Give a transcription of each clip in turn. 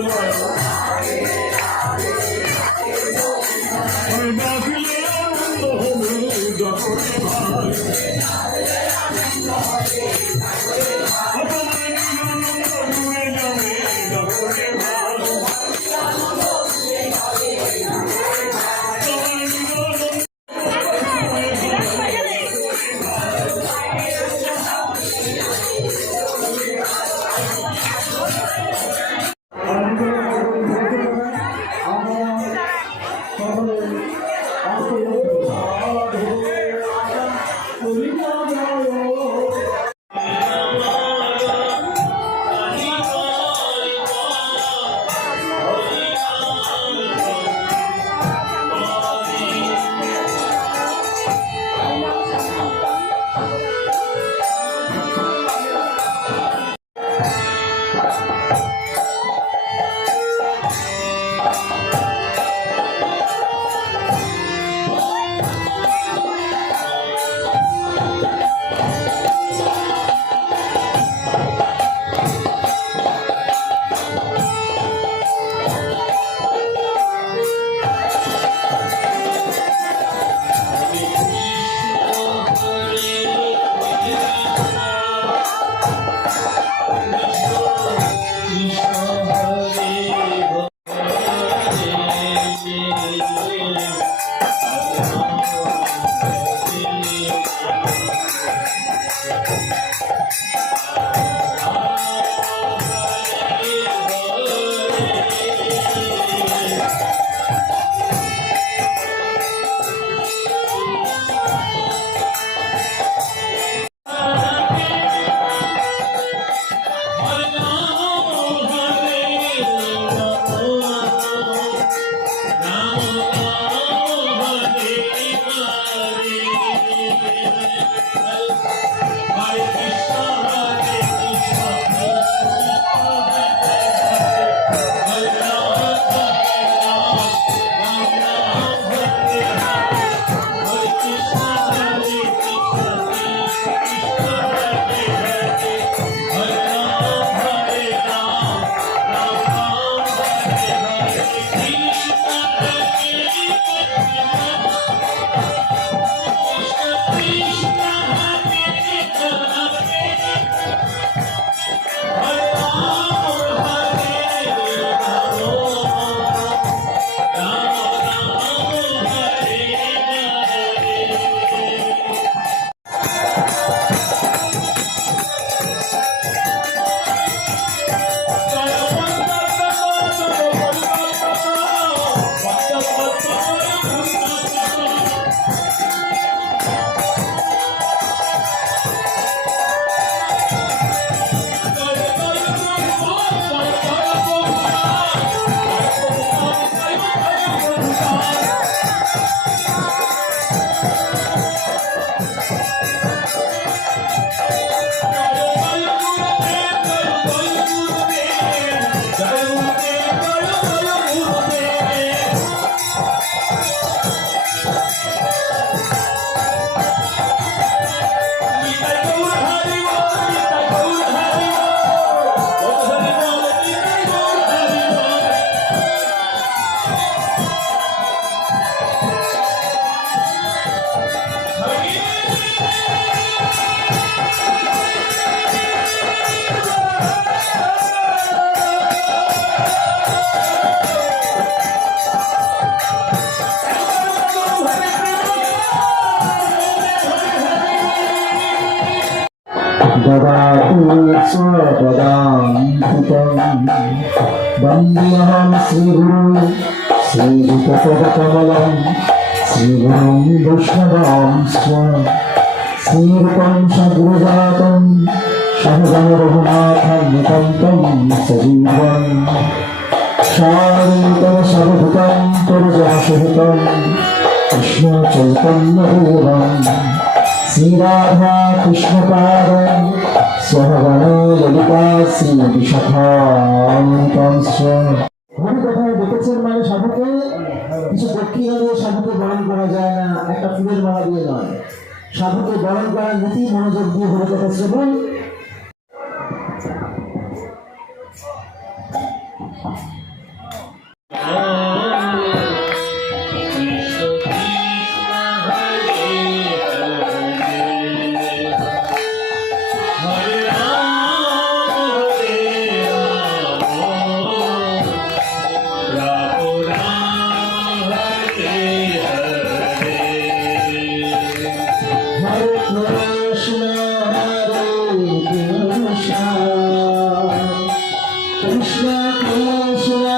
Thank. ददातु स्वपदान्तिकम् वन्द्यहं श्रीगुरु श्रीयुतपदकमलं श्रीगुरुं वैष्णवां स्व श्रीरूपं सद्गुरुजातं सहगं रघुनाथं सजीवम् शारीतं सर्वभूतं पुरुषसहितं कृष्ण শ্রীরাধা কৃষ্ণপাদম সহগণলিকাশ্রীমতি সখান্তম হরি কথায় ডেকেছেন মানে সাধুকে? কিছু প্রক্রিয়া দিয়ে সাধুকে বরণ করা যায় না, একটা ফুলের মালা দিয়ে নয়। সাধুকে বরণ করার নীতি মনোযোগ দিয়ে হরি শ্রবণ Krishna.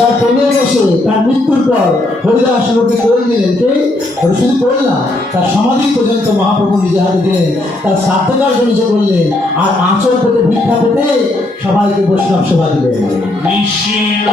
যার পনেরো বসে তার মৃত্যুর পর হরিদাস লোকে করে দিলেন কে? শুধু করল না তার সমাধি পর্যন্ত মহাপ্রভু নিজে হাতে দিলেন, তার সাধ্যকার্য নিজে করলেন আর আঁচল পেতে, ভিক্ষা পেতে সবাইকে বৈষ্ণব সেবা দিলেন। কৃষ্ণ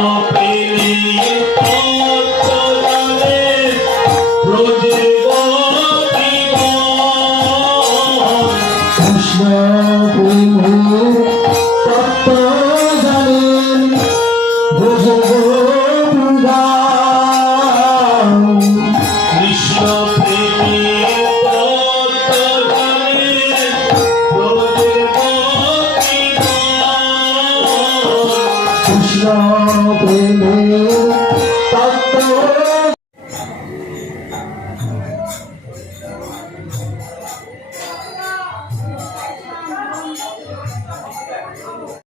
গতিগণ। প্রেমে তত্ত্ব